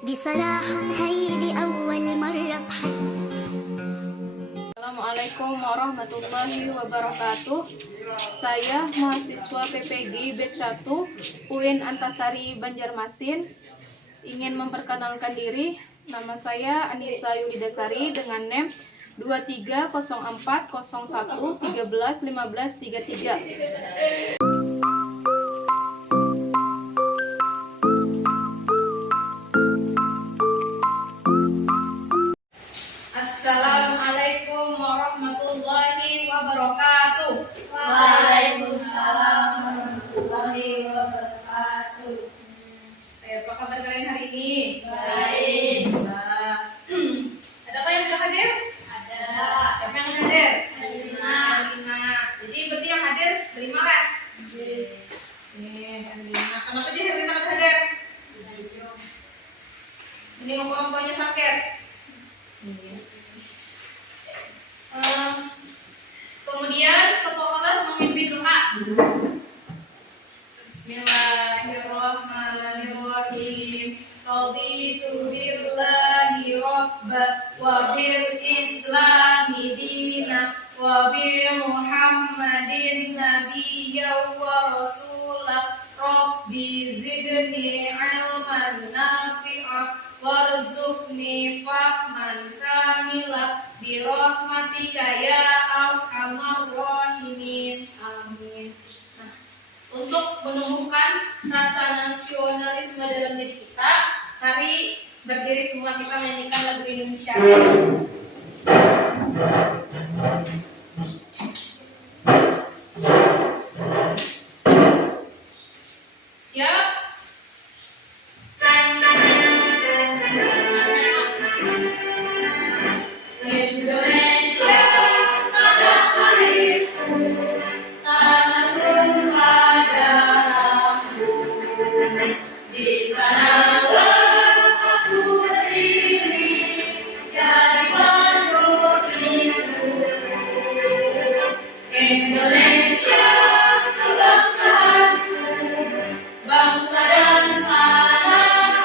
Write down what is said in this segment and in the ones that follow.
بصراحة هيدي أول مرة بحب. Assalamualaikum warahmatullahi wabarakatuh. Saya mahasiswa PPG Batch 1 UIN Antasari Banjarmasin ingin memperkenalkan diri. Nama saya Anissa Yulidasari dengan NEM 230401131533. Assalamualaikum warahmatullahi wabarakatuh. Waalaikumsalam warahmatullahi wabarakatuh. Apa kabar kalian hari ini? Baik. Nah, ada apa yang sudah hadir? Ada. Siapa yang hadir? Lima. Jadi berarti yang hadir berlima lah. Lima. Kenapa dia hari ini dapat hadir? Ini orang tuanya sakit. Kemudian ketua kelas memimpin doa. Bismillahirrahmanirrahim. Raditu billahi rabba wa bil islami dina wa bi Muhammadin nabiyya wa rasula. Rabbi zidni ilman nafi'a warzuqni fahman kamila birahmatika ya arhamar rahimin. Amin. Nah, untuk menumbuhkan rasa nasionalisme dalam diri kita, mari berdiri semua kita menyanyikan lagu Indonesia. Siap? Indonesia, tanah airku, tanah tumpah darahku. Di sanalah aku berdiri, jadi penduduk ibu. Indonesia, kebangsaanku, bangsa dan tanah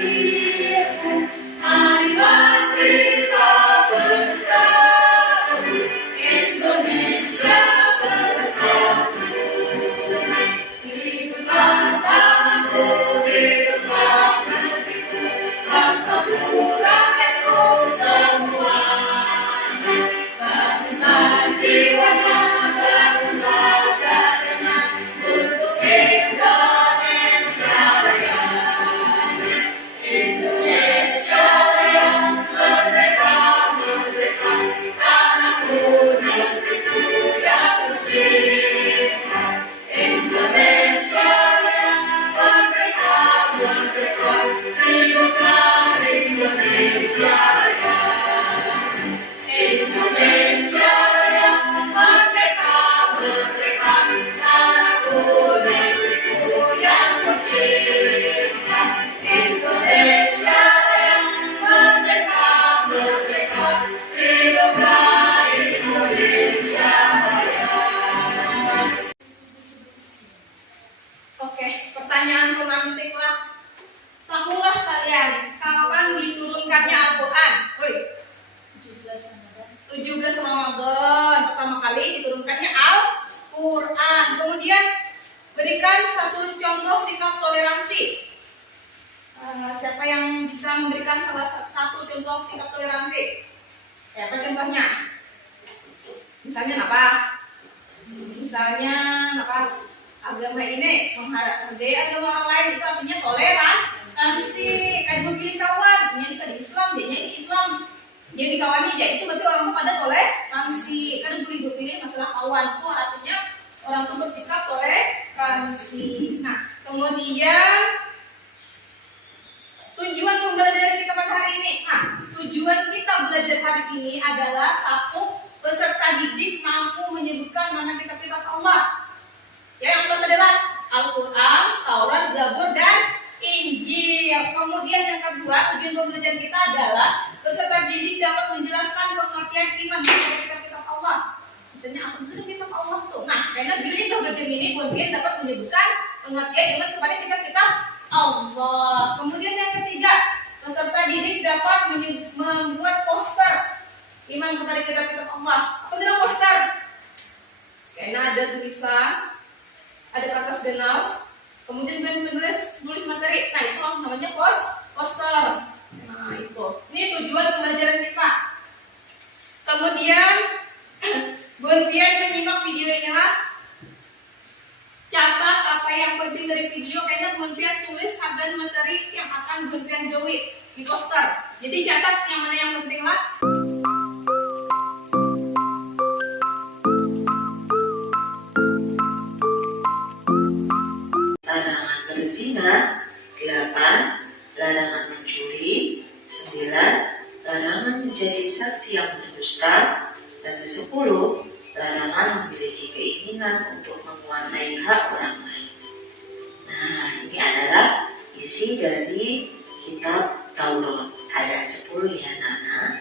airku. Marilah kita bersatu, Indonesia bersatu. Hiduplah tanahku, hiduplah negeriku, bangsaku, rakyatku semua. Bangunlah jiwanya, bangunlah dadanya, untuk Indonesia Raya. Indonesia Raya, merdeka, merdeka, tanahku, negeriku yang kucinta. Indonesia Raya, merdeka, merdeka, hiduplah Indonesia Raya. Indonesia Raya, merdeka, merdeka, tanahku, negeriku yang kucinta. Indonesia Raya, merdeka, merdeka, hiduplah Indonesia Raya. Oke, pertanyaan romantik lah. Tahulah kalian kapan diturunkannya Al-Quran? 17 Ramadan pertama kali diturunkannya Al-Quran. Kemudian berikan satu contoh sikap toleransi. Siapa yang bisa memberikan salah satu contoh sikap toleransi? Apa contohnya? Misalnya apa? Misalnya apa? Agama ini menghargai agama orang lain itu artinya toleransi. Kan gue pilih kawan, ini kan di Islam, dia di Islam. Dia dikawani, ya itu berarti orang pada toleransi. Kan gue pilih masalah kawan itu artinya orang itu bersikap toleransi. Nah, kemudian tujuan pembelajaran kita pada hari ini. Nah, tujuan kita belajar hari ini adalah satu, peserta didik mampu menyebutkan mana kitab-kitab Allah. Ya, yang pertama adalah Al-Quran, Taurat, Zabur, dan Injil. Kemudian yang kedua, tujuan pembelajaran kita adalah peserta didik dapat menjelaskan pengertian iman kepada kitab-kitab Allah. Misalnya apa itu kitab Allah tuh? Nah, karena diri kita belajar ini, kemudian dapat menyebutkan pengertian iman kepada kitab-kitab Allah. Kemudian yang ketiga, Jadi catat yang mana yang penting lah. Larangan berzina, 8. Larangan mencuri, 9. Larangan menjadi saksi yang berdusta, dan 10. Larangan memiliki keinginan untuk menguasai hak orang lain. Nah, ini adalah isi dari kitab Taurat. Ada 10 ya, Nana.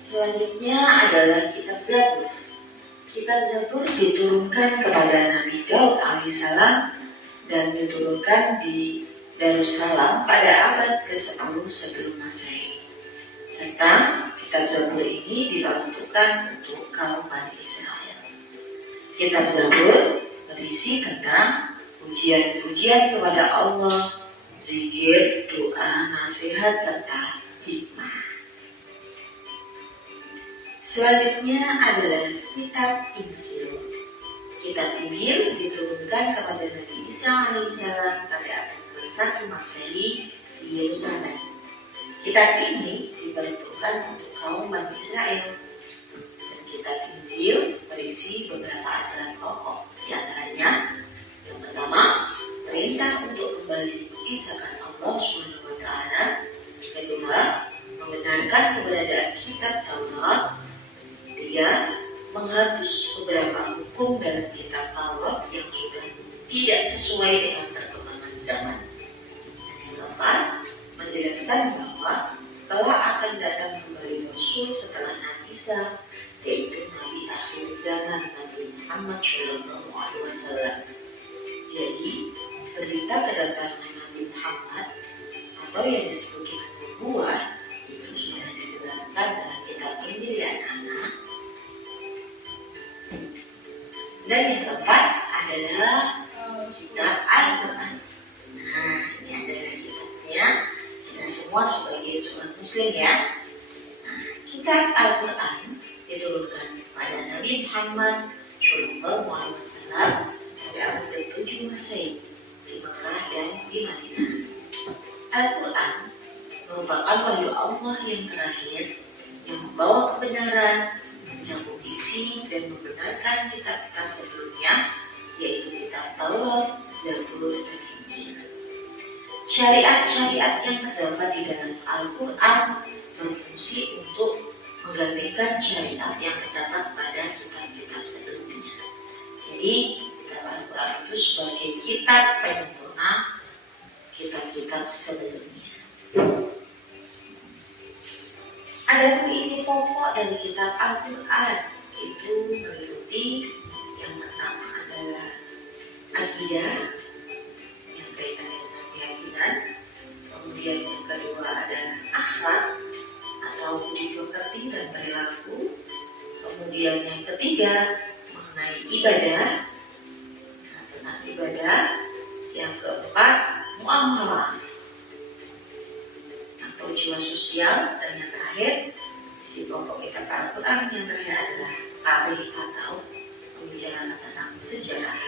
Selanjutnya adalah kitab Zabur. Kitab Zabur diturunkan kepada Nabi Daud alaihissalam dan diturunkan di Darussalam pada abad ke-10 sebelum Masehi. Serta kitab Zabur ini diperuntukkan untuk kaum Bani Israel. Kitab Zabur berisi tentang pujian-pujian kepada Allah, zikir, doa, nasihat, serta hikmah. Selanjutnya adalah kitab Injil. Kitab Injil diturunkan kepada Nabi Isa alaihissalam pada abad ke-1 Masehi di Yerusalem. Kitab ini diperuntukkan untuk kaum Bani Israel. Dan kitab Injil berisi beberapa ajaran pokok. Di antaranya, yang pertama, perintah untuk kembali mengisahkan Allah SWT. Kedua, membenarkan keberadaan kitab Taurat. 3. Menghapus beberapa hukum dalam kitab Taurat yang sudah tidak sesuai dengan perkembangan zaman. Dan yang keempat, menjelaskan bahwa telah akan datang kembali Rasul setelah Nabi Isa, yaitu Nabi akhir zaman Nabi Muhammad SAW. Jadi, berita kedatangan Nabi Muhammad atau yang disebut dengan nubuah itu sudah dijelaskan dalam kitab Injil ya anak-anak. Dan yang keempat adalah kitab Al-Quran. Nah, ini adalah kitabnya. Kita semua sebagai seorang muslim ya. Nah, kitab Al-Quran diturunkan kepada Nabi Muhammad SAW pada abad ke-7 Masehi di Mekah dan di Madinah. Al-Quran merupakan wahyu Allah yang terakhir yang membawa kebenaran, mencakup isi dan membenarkan kitab-kitab sebelumnya, yaitu kitab Taurat, Zabur, dan Injil. Syariat-syariat yang terdapat di dalam Al-Quran berfungsi untuk menggantikan syariat yang terdapat pada kitab-kitab sebelumnya. Jadi, kitab Al-Quran itu sebagai kitab penyempurna kitab-kitab sebelumnya. Ada isi pokok dari kitab Al-Quran itu meliputi yang pertama adalah akidah yang kaitannya dengan keyakinan, kemudian yang kedua adalah akhlak atau budi pekerti dan perilaku, kemudian yang ketiga mengenai ibadah, tentang ibadah, yang keempat muamalah atau jiwa sosial, dan yang terakhir isi pokok kitab Al-Quran yang terakhir adalah tarikh atau pembicaraan tentang sejarah.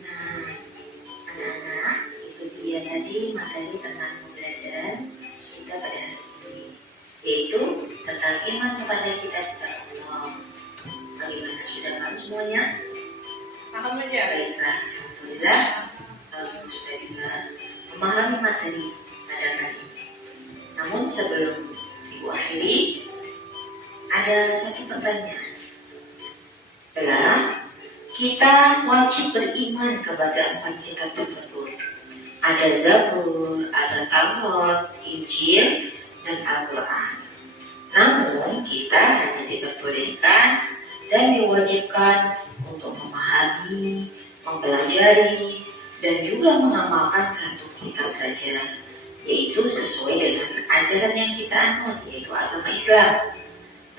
Nah, anak-anak, itu dia tadi materi tentang pembelajaran kita pada hari ini, yaitu tentang iman kepada kitab-kitab Allah. Bagaimana sudah paham semuanya? Paham aja. Baiklah, alhamdulillah kalau sudah bisa memahami materi pada kali ini. Namun sebelum Ibu akhiri, ada satu pertanyaan. Adalah, kita wajib beriman kepada 4 kitab tersebut. Ada Zabur, ada Taurat, Injil, dan Al-Quran. Namun kita hanya diperbolehkan dan diwajibkan untuk memahami, mempelajari, dan juga mengamalkan satu kitab saja, yaitu sesuai dengan ajaran yang kita anut, yaitu agama Islam.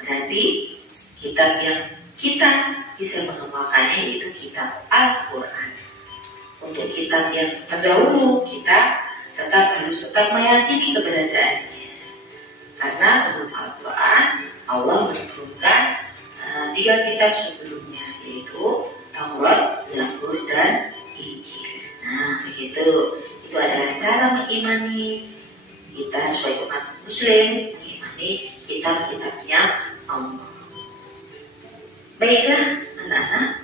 Berarti kitab yang kita bisa mengamalkannya yaitu kitab Al-Quran. Untuk kitab yang terdahulu kita harus tetap meyakini keberadaannya, karena sebelum Al-Quran Allah menurunkan 3 kitab sebelumnya, yaitu Taurat, Zabur, dan Injil. Nah, begitu. Itu Itu adalah cara mengimani kita sebagai umat muslim, mengimani kitab-kitabnya Allah. Baiklah anak-anak,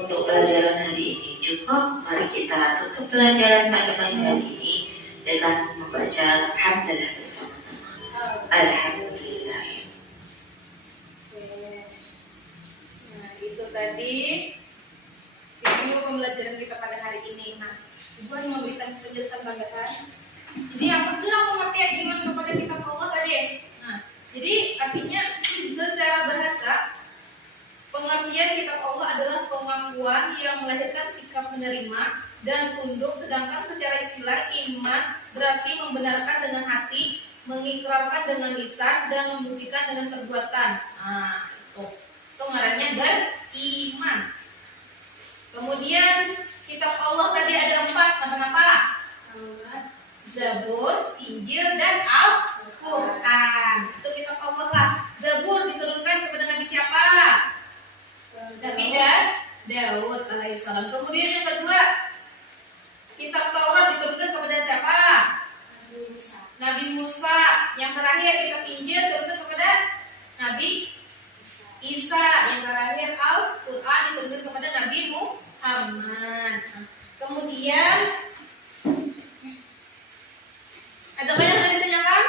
untuk pelajaran hari ini cukup. Mari kita tutup pelajaran pada pagi hari ini dengan membaca hamdalah bersama-sama. Alhamdulillah. Nah, itu tadi video pembelajaran kita pada hari ini. Nah, Ibu hanya memberikan penjelasan tambahan. Jadi yang penting pengertian iman kepada kitab Allah tadi. Nah, jadi artinya bisa secara bahasa pengertian kitab Allah adalah pengakuan yang melahirkan sikap menerima dan tunduk, sedangkan secara istilah iman berarti membenarkan dengan hati, mengikrarkan dengan lisan, dan membuktikan dengan perbuatan. Nah, itu ngarannya beriman. Kemudian kitab Allah tadi ada 4, apa? Zabur, Injil, dan Al-Quran. Itu kitab Allah lah. Zabur diturunkan kepada Nabi siapa? Nabi Daud alaihissalam. Kemudian yang kedua, kitab Taurat diturunkan kepada siapa? Nabi Musa. Yang terakhir kitab Injil diturunkan kepada Nabi Isa. Yang terakhir Al-Quran diturunkan kepada Nabi Muhammad. Kemudian ada yang mau ditanyakan?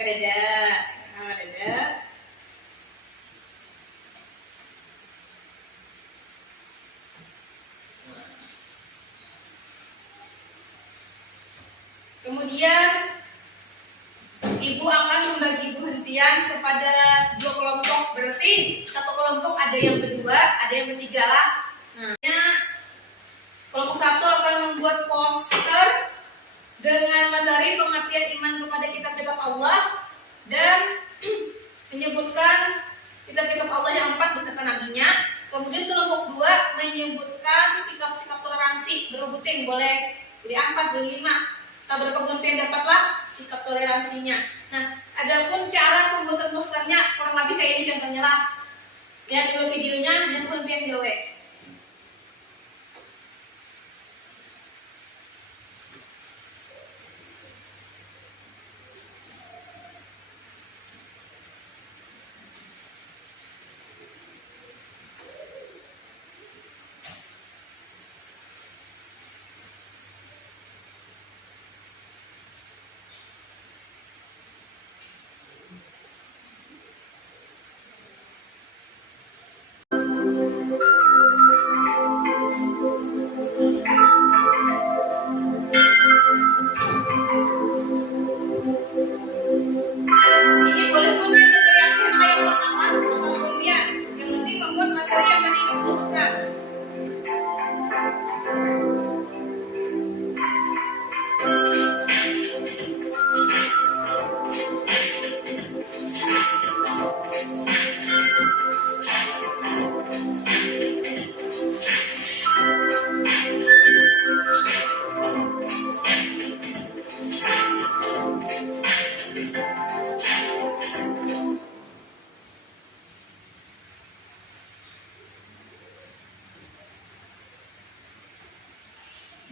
Ada. Kemudian Ibu akan membagi penghentian kepada 2 kelompok. Berarti satu kelompok ada yang berdua, ada yang bertiga lah. Nah, kelompok 1 akan membuat poster dengan materi pengertian iman kepada kitab-kitab Allah dan menyebutkan kitab-kitab Allah yang 4 beserta nabinya. Kemudian kelompok 2 menyebutkan sikap-sikap toleransi, berebutin boleh jadi 4, boleh 5. Berapa pengertian dapatlah sikap toleransinya. Nah, adapun cara pembuatan posternya kurang lebih kayak ini contohnya lah. Lihat dulu videonya dan pengertian gawe. Ini boleh bunyi berkreasi sama yang pertama, masalah bunyian. Yang penting membuat materi yang tadi dibutuhkan.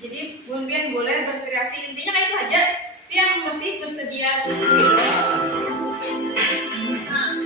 Jadi Bun Pian boleh berkreasi, intinya kayak itu aja. Pian mesti bersedia gitu. Nah.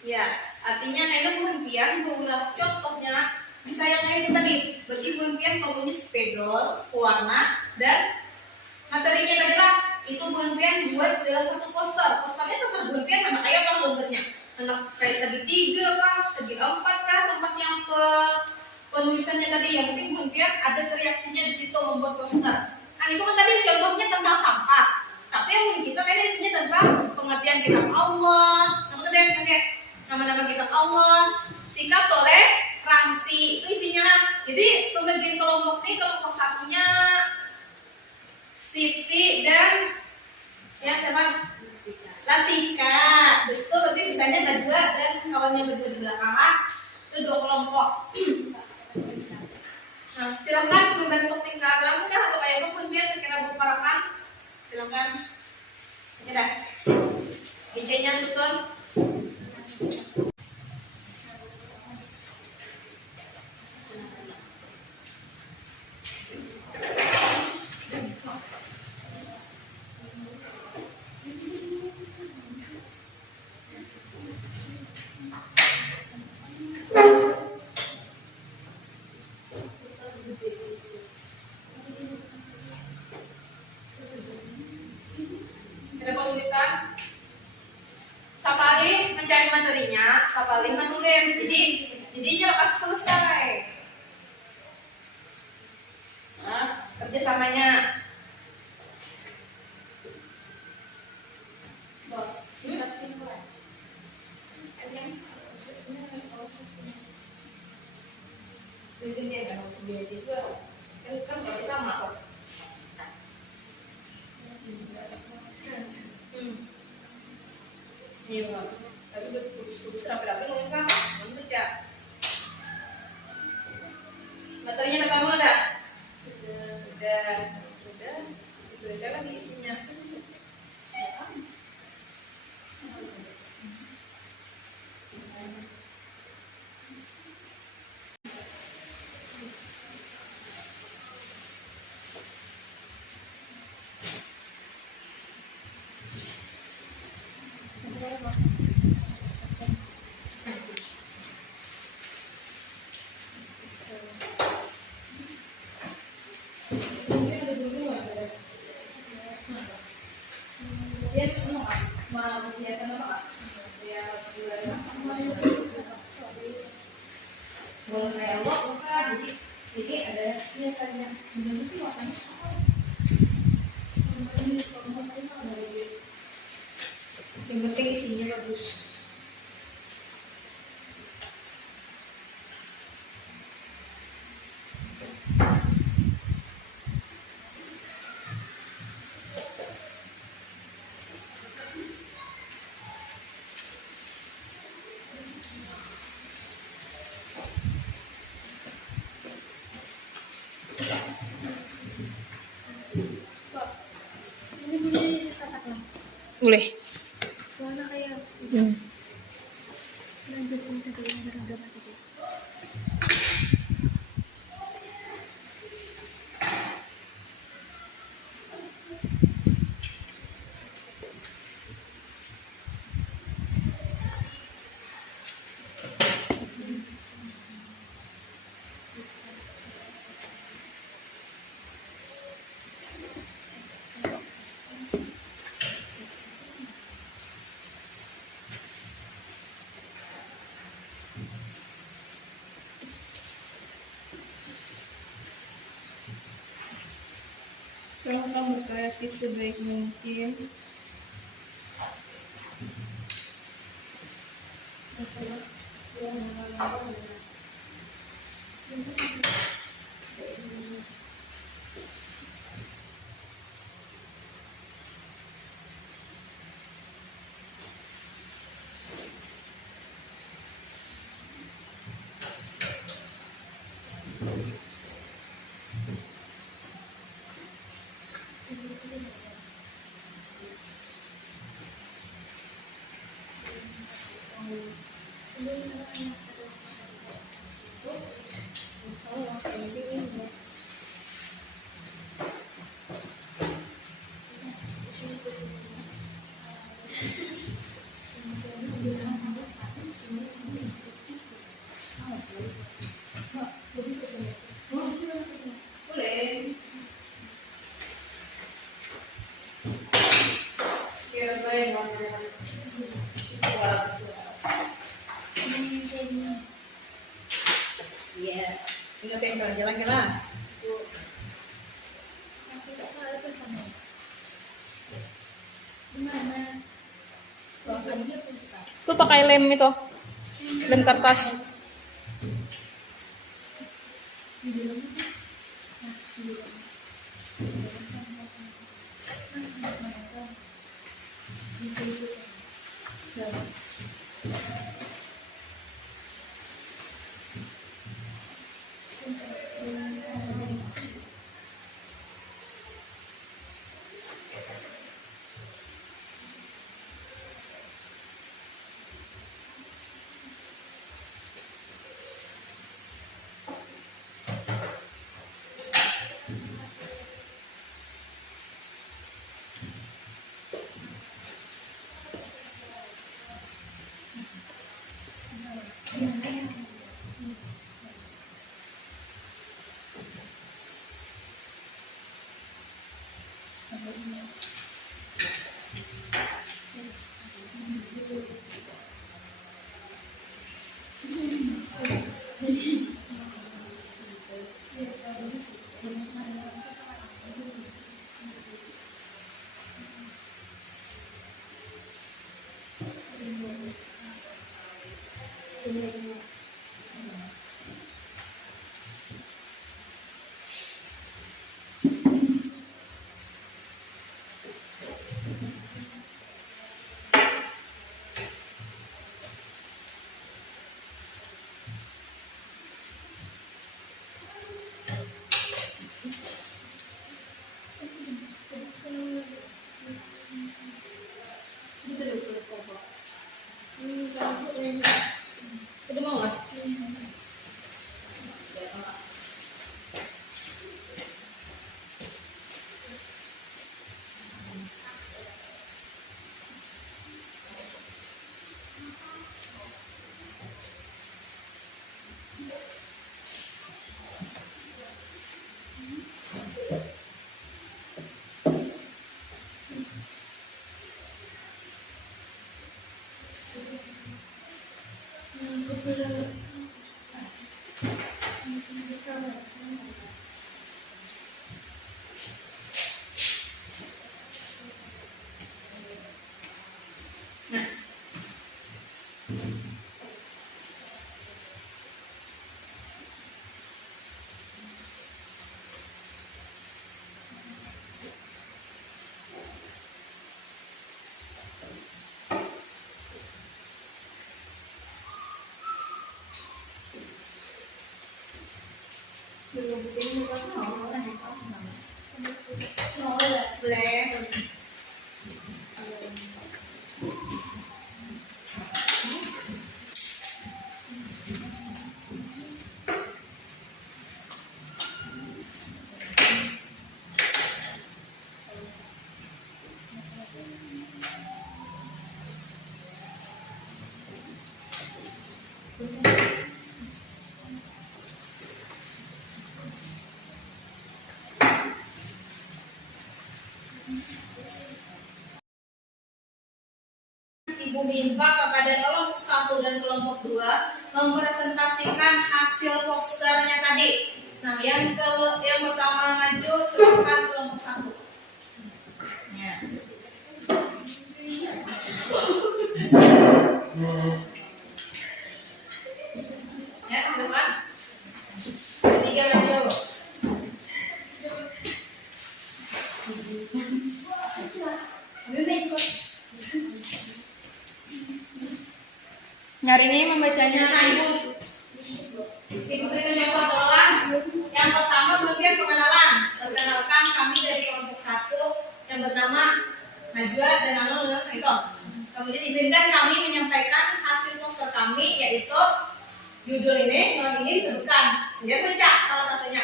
Ya, artinya ini penghentian berulang contohnya bisa yang kayak ini tadi. Berarti penghentian mempunyai spedol, warna, dan materinya adalah itu penghentian buat dalam satu poster. Posternya terserah penghentian sama kayak kalau tulisannya tadi, yang penting Bun biar ada reaksinya di situ membuat poster. Nah itu kan tadi contohnya tentang sampah, tapi yang kita kan isinya tentang pengertian kitab Allah, nama-nama kitab Allah, sikap toleransi itu isinya. Jadi pembagian kelompok nih, kelompok satunya Siti dan ya siapa? Latika. Terus itu berarti sisanya Najwa dan kawannya berdua di belakang. Itu 2 kelompok. Nah, silakan membentuk lingkaran atau kayak apapun dia sekira berparakan. Silakan. Ya dah. Ijenya susun. Ada kesulitan? Sapali mencari materinya, Sapali menulis. Jadinya lepas selesai. Nah, kerjasamanya. Kan nggak bisa sama. Iya, tapi putus-putus rapi-rapi nulis kan? Nulis ya. Materinya udah kamu ada? Sudah. Tulis lagi isinya. Jadi ada biasanya itu warnanya yang penting isinya bagus. Boleh. Soalnya kayak lanjutin tadi yang gara-gara tadi. Coba berkreasi sebaik mungkin. Ingat tempel jalan-jalan. Tuh pakai lem itu, lem kertas. Udah mau nggak? Boleh. Ibu minta kepada kelompok 1 dan kelompok 2 mempresentasikan hasil posternya tadi. Nah, yang pertama maju silakan kelompok 1. Ya. Ya, teman-teman. Ketiga maju. Hari ini membacanya Ibu berikan contoh adalah yang pertama bagian pengenalan. Perkenalkan kami dari kelompok 1 yang bernama Najwa dan Anul dan itu. Kemudian izinkan kami menyampaikan hasil poster kami, yaitu judul ini disebutkan. Dia puncak salah satunya.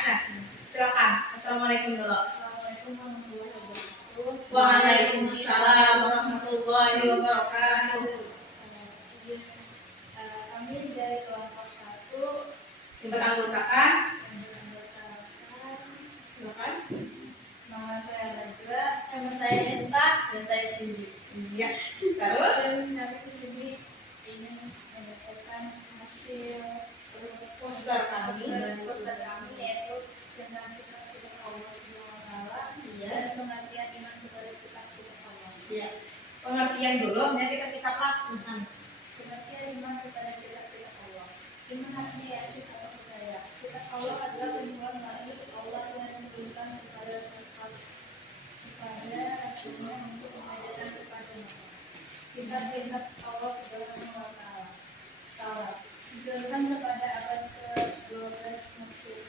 Silakan. Assalamualaikum dulu. Waalaikumsalam warahmatullahi wabarakatuh. Kami dari kelompok 1 yang beranggotakan. Silakan. Nama saya Najwa, nama saya Enta, dan saya Cindy. Ya. Terus Kami di sini ingin menyampaikan hasil poster kami. poster kami siapa Tuhan? Pengertian iman kepada kitab-kitab Allah. Iman artinya yakin atau percaya. Kitab Allah adalah penyusunan makhluk Allah yang diturunkan kepada rasulnya untuk mengajarkan kepada mereka. Kitab-kitab Allah Subhanahu wa Ta'ala. Taurat diturunkan kepada abad ke-12 Masehi.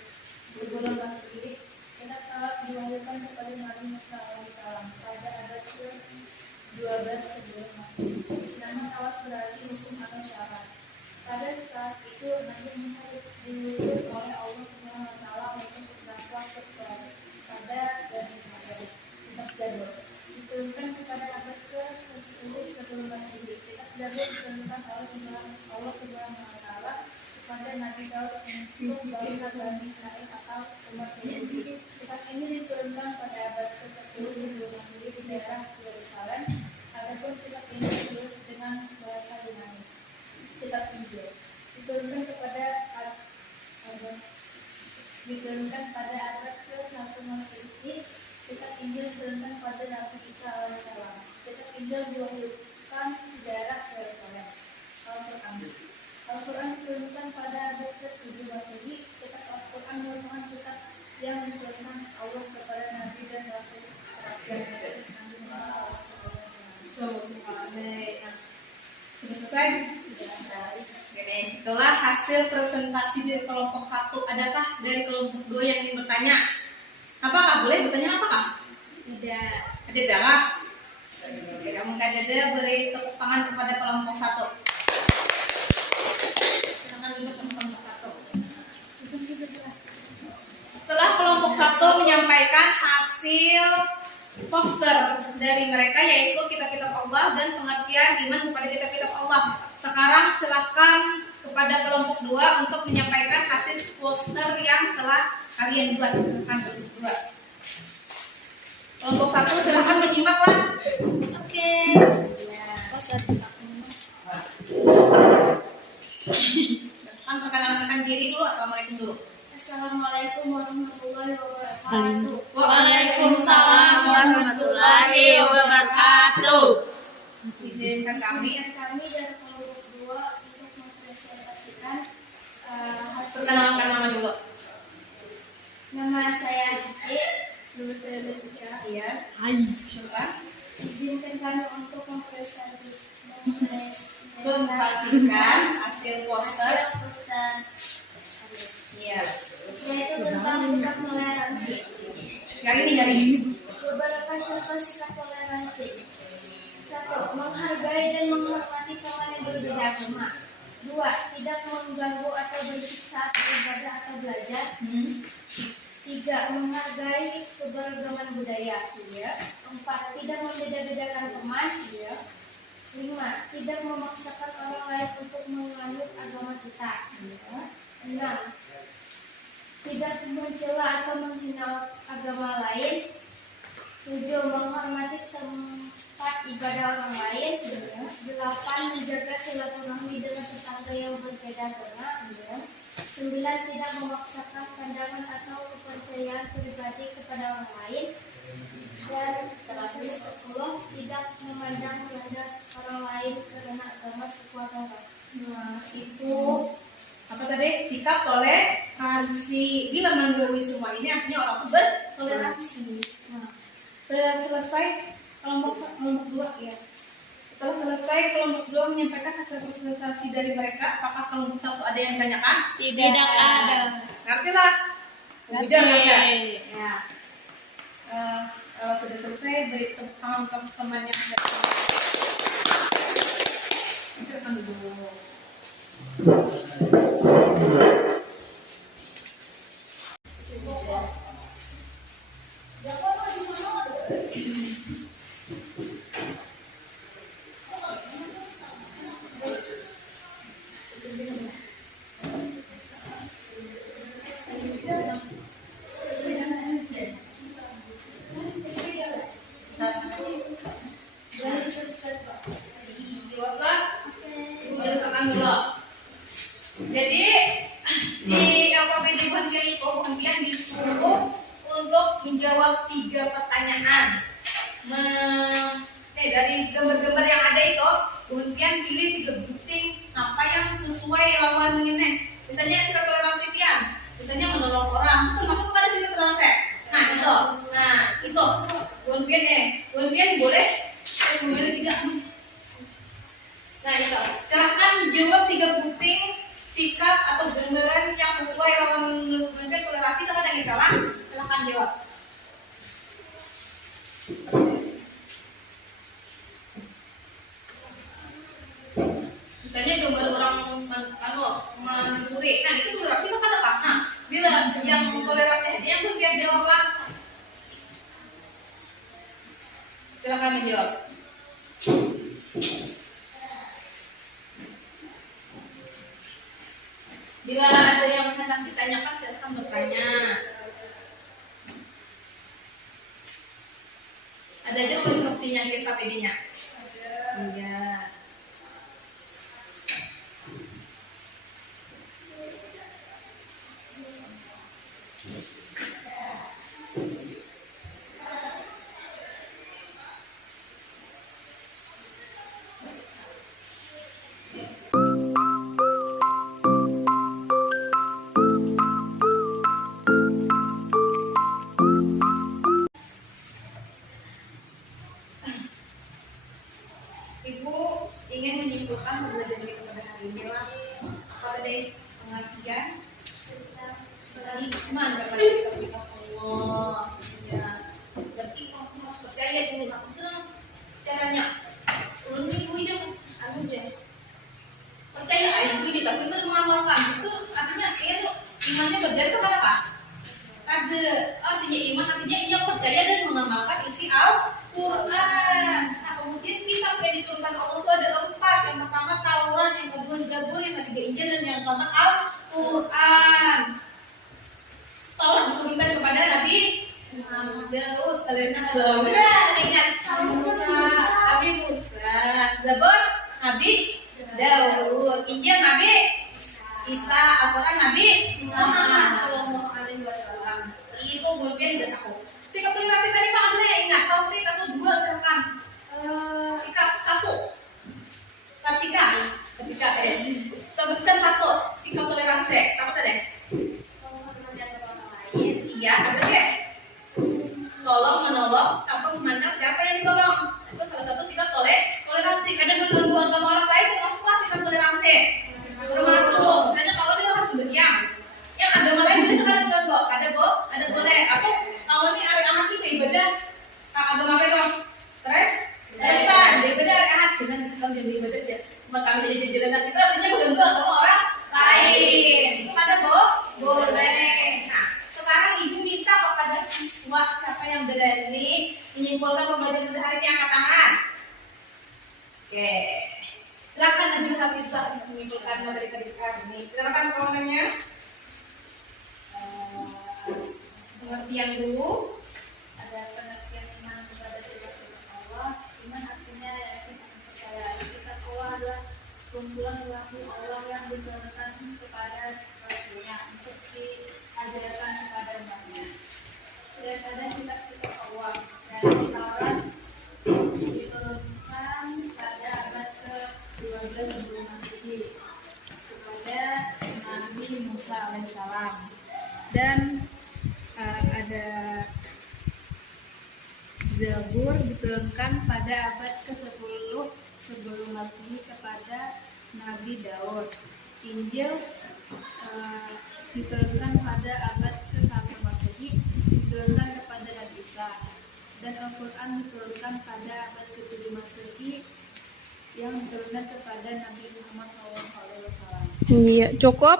Kitab Taurat diwahyukan kepada Nabi Musa alaihissalam pada abad ke-12 sebelum Masehi. Nama Taurat berarti hukum atau syarat. Pada saat itu Nabi Musa diutus oleh Allah Subhanahu wa Ta'ala untuk berdakwah kepada Bani Israil. Kitab Jabur diturunkan kepada abad ke-10 sebelum Masehi. Kitab Jabur diturunkan oleh Allah Subhanahu wa Ta'ala kepada Nabi Daud untuk bangsa Bani Israil atau umat Yahudi. Kitab ini diturunkan pada abad ke-10 sebelum Masehi di daerah Yerusalem. Adapun kitab ini ditulis dengan bahasa Yunani. Kitab Injil diturunkan pada abad ke-1 Masehi. Kitab Injil diturunkan pada Nabi Isa alaihissalam. Kitab Injil diwahyukan di daerah Yerusalem. Al-Quran diturunkan pada abad ke-7 Masehi. Kitab Al-Quran merupakan kitab yang diturunkan Allah kepada Nabi dan Rasul terakhir Nabi Muhammad. Sudah selesai? Oke, itulah hasil presentasi dari kelompok 1. Adakah dari kelompok 2 yang ingin bertanya? Apakah boleh bertanya apakah? Tidak. Ada kah? Oke, kamu ada beri tepuk tangan kepada kelompok 1. Silakan duduk kelompok 1. Setelah kelompok 1 menyampaikan hasil poster dari mereka yaitu kitab-kitab Allah dan pengertian iman kepada kitab-kitab Allah. Sekarang silahkan kepada kelompok 2 untuk menyampaikan hasil poster yang telah kalian buat. Kelompok 1 silahkan menyimaklah. Oke. Kan perkenalkan diri dulu. Assalamualaikum dulu. Assalamualaikum warahmatullahi wabarakatuh. Waalaikumsalam warahmatullahi wabarakatuh. Izinkan kami Kami dari kelompok 2 untuk mempresentasikan hasil. perkenalkan nama dulu. Nama saya Siti, lulus dari Leutika. Iya. Silakan. Izinkan kami untuk mempresentasikan Hasil poster. Iya. Yaitu tentang sikap toleransi. Kali ini. Beberapa contoh sikap toleransi. 1. Menghargai dan menghormati teman yang berbeda agama. 2. Tidak mengganggu atau berisik saat beribadah atau belajar. 3. Menghargai keberagaman budaya. 4. Tidak membeda-bedakan teman. 5. Tidak memaksakan orang lain untuk menganut agama kita. 6. Tidak mencela atau menghina agama lain. 7. Menghormati tempat ibadah orang lain. 8. Menjaga silaturahmi dengan tetangga yang berbeda agama. 9. Tidak memaksakan pandangan atau kepercayaan pribadi kepada orang lain. Dan 10. Tidak memandang rendah orang lain karena agama, suku atau ras. Nah, itu apa tadi? Sikap toleransi. Bila menggaui semua ini artinya orang bertoleransi. Nah, sudah selesai kelompok 2 ya. Setelah selesai kelompok 2 menyampaikan hasil presentasi dari mereka, apakah kelompok 1 ada yang ditanyakan? Tidak ada. Ngertilah? Tidak ya. Kalau sudah selesai beri tepuk tangan untuk temannya. Silakan dulu. Jawablah. Ibu jelaskan dulu. Jadi di LPPD Buhantian itu Buhantian disuruh untuk menjawab 3 pertanyaan. Dari gambar-gambar yang ada itu Buhantian Nah itu, silakan jawab 3 puting sikap atau gambaran yang sesuai lawan memimpin toleransi sama yang salah. Silakan jawab. Misalnya gambar orang mencuri, nah itu toleransi itu kan apa? Nah, bila yang toleransi aja yang biar jawab lah. Silakan menjawab. Bila ada yang hendak ditanyakan, silakan bertanya. Ada aja instruksinya kirim KPD-nya. Iya. Ibu ingin menyimpulkan pembelajaran kita pada hari ini lah. Apa deh pengertian iman kepada kita Allah. Ya, berarti kamu harus percaya dulu. Aku bilang caranya. Ulun ini gue aja, anu aja. Percaya aja ini tapi itu mengamalkan. Itu artinya imannya berjari kepada apa? Ada artinya iman artinya ia percaya dan mengamalkan isi Al-Quran. Kemudian kitab yang diturunkan Allah itu ada 4. Yang pertama Taurat, yang kedua Zabur, yang ketiga Injil, dan yang keempat Al-Quran. Taurat diturunkan kepada Nabi Daud alaihissalam. Ingat Nabi Musa. Zabur Nabi Daud. Injil Nabi Isa. Al-Quran Nabi Muhammad Sallallahu Alaihi Wasallam. Itu bukan dan aku. Sikap toleransi tadi Pak Anda yang ingat 1 atau 2 silakan. Sikap 1 ketika sebutkan 1 sikap toleransi apa tadi? Iya, apa sih? Tolong menolong tanpa memandang siapa yang ditolong. Itu salah satu sikap toleransi. Kadang mengganggu agama orang lain termasuklah sikap toleransi. Termasuk, misalnya kalau dia harus berdiam, yang agama lain itu kadang mengganggu. Ada boleh. Atau kalau ini hari Ahad itu ibadah agama apa itu? Terus daripada hari Ahad jangan kamu jadi ibadah ya. Kami jadi jalan kita artinya mengganggu agama orang lain. Itu ada boleh. Nah, sekarang ibu minta kepada siswa siapa yang berani menyimpulkan pembelajaran pada hari ini angkat tangan. Oke. Silakan Nabi Hafizah menyimpulkan materi hari ini. Silakan komennya. Pengertian dulu. Ada pengertian iman kepada Allah. Iman artinya yakin dan percaya. Kitab Allah adalah kumpulan wahyu Allah yang diturunkan kepada Rasulnya untuk diajarkan kepada umatnya. Daripada kitab-kitab Allah dari Taurat diturunkan pada abad ke-12 sebelum Masehi kepada Nabi Musa alaihissalam, dan ada Zabur diturunkan pada abad ke-10 sebelum Masehi kepada Nabi Daud. Injil diturunkan pada abad ke-1 Masehi diturunkan kepada Nabi Isa, dan Al-Quran diturunkan pada abad ke-7 Masehi yang diturunkan kepada Nabi Muhammad SAW. Iya, cukup.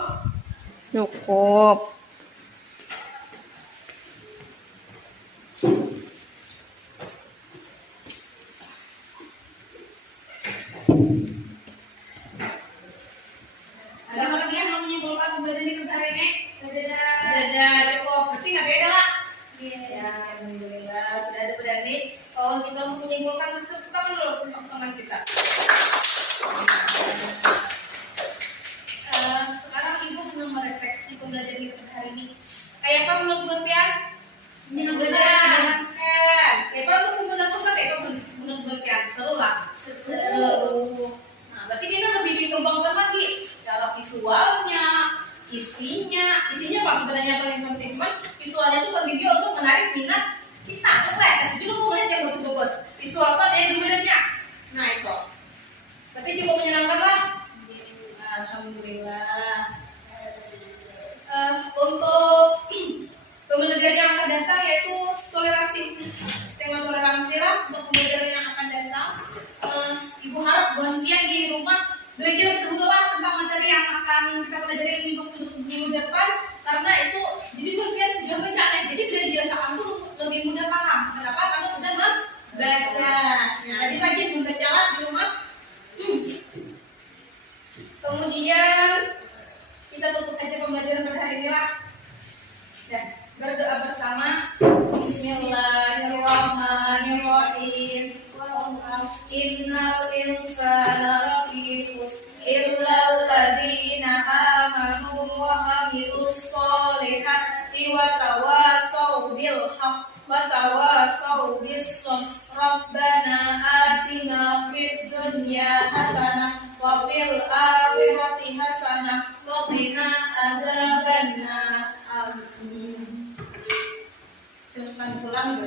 Ada apa lagi yang mau menyimpulkan pembelajaran kita hari ini? Sudah cukup. Berarti nggak beda lah. Ya, alhamdulillah sudah ada berani. Kalau kita mau menyimpulkan kita dulu teman kita. Sekarang ibu belum merefleksi pembelajaran kita kemudian di rumah belajar dulu lah tentang materi yang akan kita pelajari minggu depan, karena itu jadi kalian sudah bencana, jadi bila dijelaskan tuh lebih mudah paham. Kenapa? Karena sudah membaca. Nah, jadi rajin membaca di rumah. Kemudian kita tutup aja pembelajaran pada hari ini lah. Ya, berdoa bersama. Bismillahirrahmanirrahim. Innal insana lafi khusr illal ladzina amanu wa amilus solihati wa tawassaw bil haqq wa tawassaw bis sabr. Rabbana atina fid dunya hasanah wa fil akhirati hasanah wa qina adzabannar. Amin. Silakan pulang.